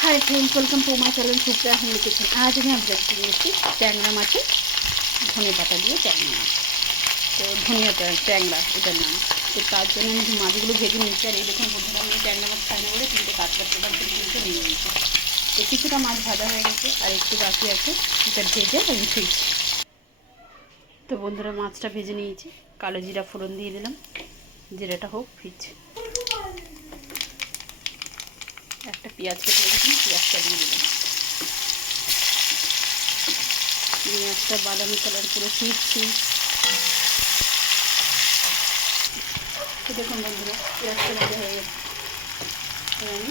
Hi friends, welcome to my channel Supriya homely kitchen. আজ আমি আপনাদের দিয়েছি ট্যাংরা মাছের ধনে পাতা দিয়ে ট্যাংরা মাছ। তো ধনিয়া ট্যাংরা এটার নাম। তো তার জন্য আমি মাছগুলো ভেজে নিচ্ছি। আর এই দেখুন বন্ধুরা, আমি ট্যাংরা মাছ খাই না বলে কিন্তু কাঁচা কিন্তু নিয়ে নিয়েছি। তো কিছুটা মাছ ভাজা হয়ে গেছে আর একটু বাকি আছে, এটা ভেজে আমি ফিরছি। তো বন্ধুরা, মাছটা ভেজে নিয়েছি, কালো জিরা ফোড়ন দিয়ে দিলাম, জিরাটা হোক ফিরছে। একটা পেঁয়াজ কেটে রেখেছি, পেঁয়াজটা দিয়ে দিলাম। পেঁয়াজটা বাদামি কালার করে ফিরছি। তো দেখুন বন্ধুরা, পেঁয়াজটা ভাজা হয়ে গেছে। আমি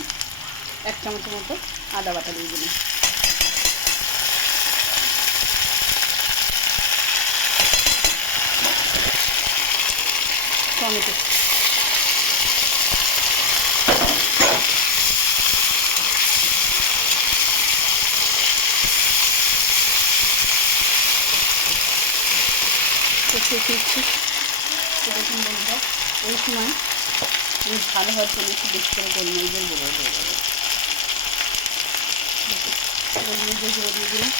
1 চামচের মতো আদা বাটা দিয়ে দিলাম। টমেটো, কষিয়ে ফিরছি। তো দেখুন বন্ধুরা, এই সময় আমি ভালো হওয়ার জন্য একটু বেশি করে গোলমরিচের গুঁড়ো দিয়ে দেবো। গোলমরিচের গুঁড়ো দিয়ে দিলাম।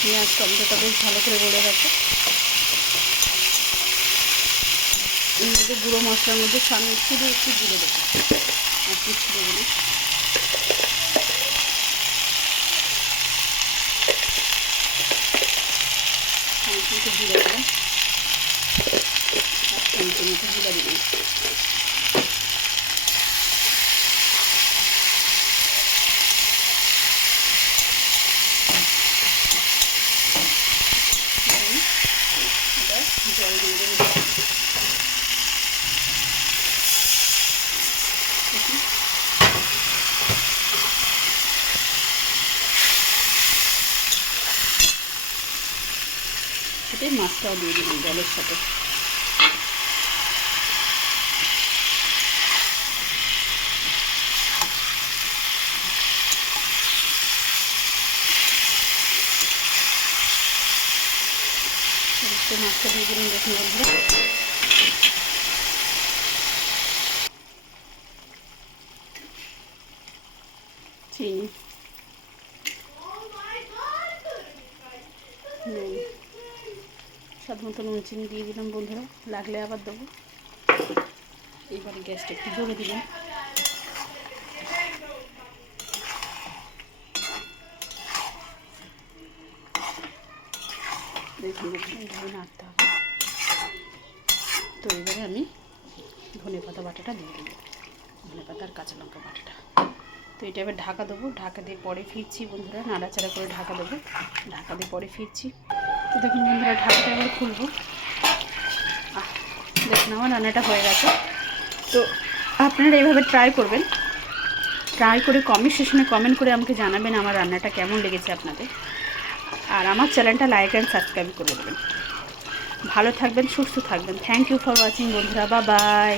পেঁয়াজ টমেটোটা বেশ ভালো করে গড়ে গেছে। এর মধ্যে গুঁড়ো মশলার মধ্যে সামনে শুধু একটু জিরে দেবো আর কিছু দেবো না। একটু জিরে দেবেন আর চামচের মতো জিরা দেবেন। জল দিয়ে দেবেন। সাথে মাছটাও দিয়ে দিবেন জলের সাথে। মাছটা দিয়ে দিলেন। দেখুন বন্ধুরা, চিনি, নুন, স্বাদ মতো নুন চিনি দিয়ে দিলাম বন্ধুরা, লাগলে আবার দেবো। এইবারে গ্যাসটা একটু জোরে দিলাম। দেখুন এইভাবে নাড়তে হবে। তো এবারে আমি ধনে পাতা বাটাটা দিয়ে দেবো, ধনে পাতা আর কাঁচা লঙ্কা বাটাটা। তো এটা এবার ঢাকা দেবো। ঢাকা দিয়ে পরে ফিরছি বন্ধুরা, নাড়াচাড়া করে ঢাকা দেবো। ঢাকা দিয়ে পরে ফিরছি। তো দেখুন বন্ধুরা, ঢাকাটা এবার খুলবো। দেখুন আমার রান্নাটা হয়ে গেছে। তো আপনারা এইভাবে ট্রাই করবেন। ট্রাই করে কমেন্ট সেকশনে কমেন্ট করে আমাকে জানাবেন আমার রান্নাটা কেমন লেগেছে আপনাদের। আর আমার চ্যানেলটা লাইক অ্যান্ড সাবস্ক্রাইব করে দেবেন। ভালো থাকবেন, সুস্থ থাকবেন। থ্যাংক ইউ ফর ওয়াচিং বন্ধুরা, বাই বাই।